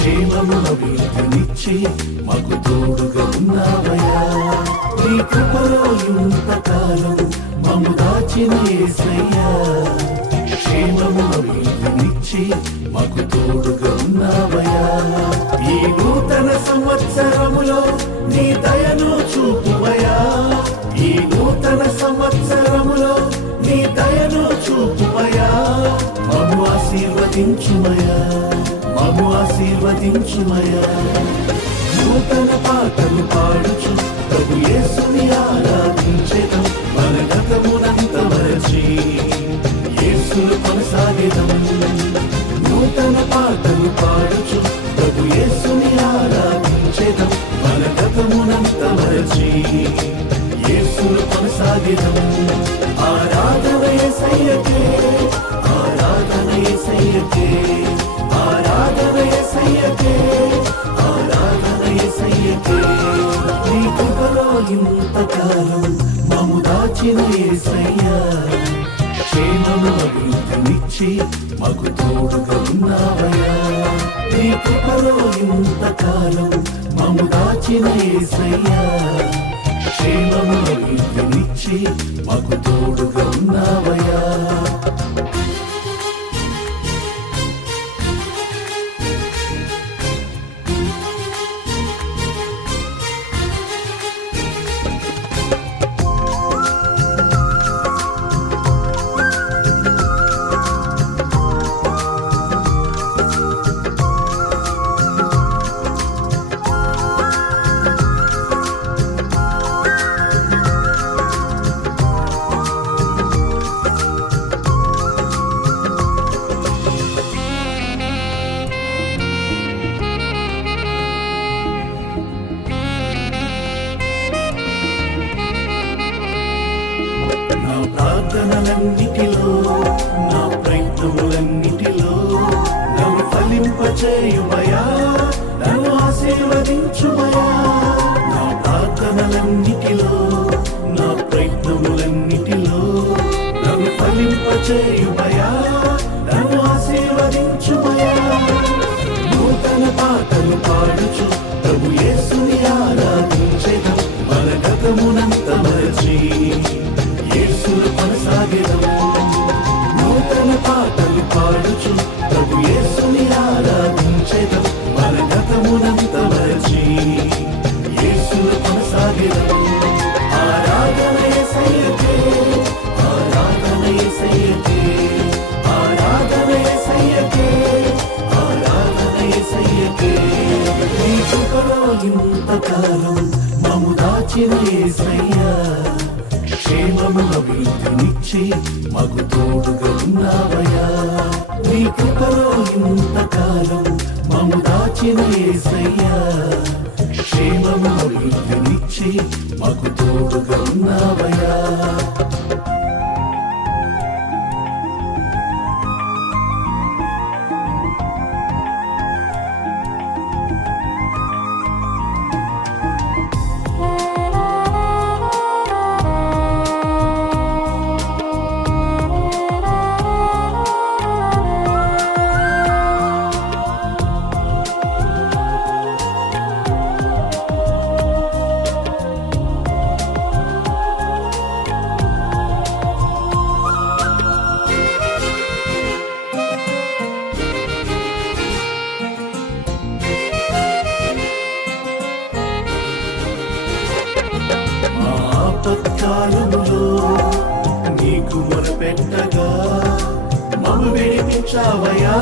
క్షేమము అభివృద్ధినిచ్చి మాకు తోడుగా ఉన్నావయ్యా. నీ కృపలో ఇంతకాలం మమ్ము దాచిన యేసయ్యా. క్షేమము అభివృద్ధినిచ్చి మాకు తోడుగా ఉన్నావయ్యా. ఈ నూతన సంవత్సరములో నీ దయను చూపువయ్యా. ఈ నూతన సంవత్సరములో నీ దయను చూపువయ్యా. మమ్ము ఆశీర్వదించుమయ్యా, మమ్ము ఆశీర్వదించుమయ్యా. నూతన పాటలు పాడుచు ప్రభు యేసుని ఆరాధించెదం. మన గతమునంత మరచి యేసును కొనసాగెదం. నూతన పాటలు పాడుచు ప్రభు యేసుని ఆరాధించెదం. మన గతమునంత మరచి యేసును కొనసాగెదం. ఆరాధన యేసయ్యకే, ఆరాధన యేసయ్యకే, ఆరాధన యేసయ్యకే, ఆరాధన యేసయ్యకే. నీ కృపలో ఇంతకాలం మమ్ము దాచిన యేసయ్యా. క్షేమము అభివృద్ధినిచ్చి మాకు తోడుగా ఉన్నావయ్యా. నీ కృపలో ఇంతకాలం మమ్ము దాచిన యేసయ్యా. క్షేమము అభివృద్ధినిచ్చి మాకు తోడుగా ఉన్నావయ్యా. నా ప్రార్థనలన్నిటిలో, నా ప్రయత్నములన్నిటిలో నన్ను ఫలింపచేయుమయా, నన్ను ఆశీర్వదించుమయా. నా ప్రార్థనలన్నిటిలో, నా ప్రయత్నములన్నిటిలో నన్ను ఫలింపచేయుమయా, నన్ను ఆశీర్వదించుమయా. నూతన పాటలు పాడుచు ప్రభు యేసుని ఆరాధించెదం. మన గతమునంత మరచి యేసును కొనసాగెదం. నూతన పాటలు పాడుచు ప్రభు యేసుని ఆరాధించెదం. మన గతమునంత మరచి యేసును కొనసాగెదం. ఆరాధన యేసయ్యకే, ఆరాధన యేసయ్యకే, ఆరాధన యేసయ్యకే, ఆరాధన యేసయ్యకే. నీ కృపలో ఇంతకాలం మమ్ము దాచిన యేసయ్యా. క్షేమము అభివృద్ధినిచ్చి మాకు తోడుగా ఉన్నావయ్యా. నీ కృపలో ఇంతకాలం మమ్ము దాచిన యేసయ్యా. క్షేమము అభివృద్ధినిచ్చి మాకు తోడుగా ఉన్నావయ్యా. ఆపత్కాలములో నీకు మొరపెట్టగా మమ్ము విడిపించావయ్యా.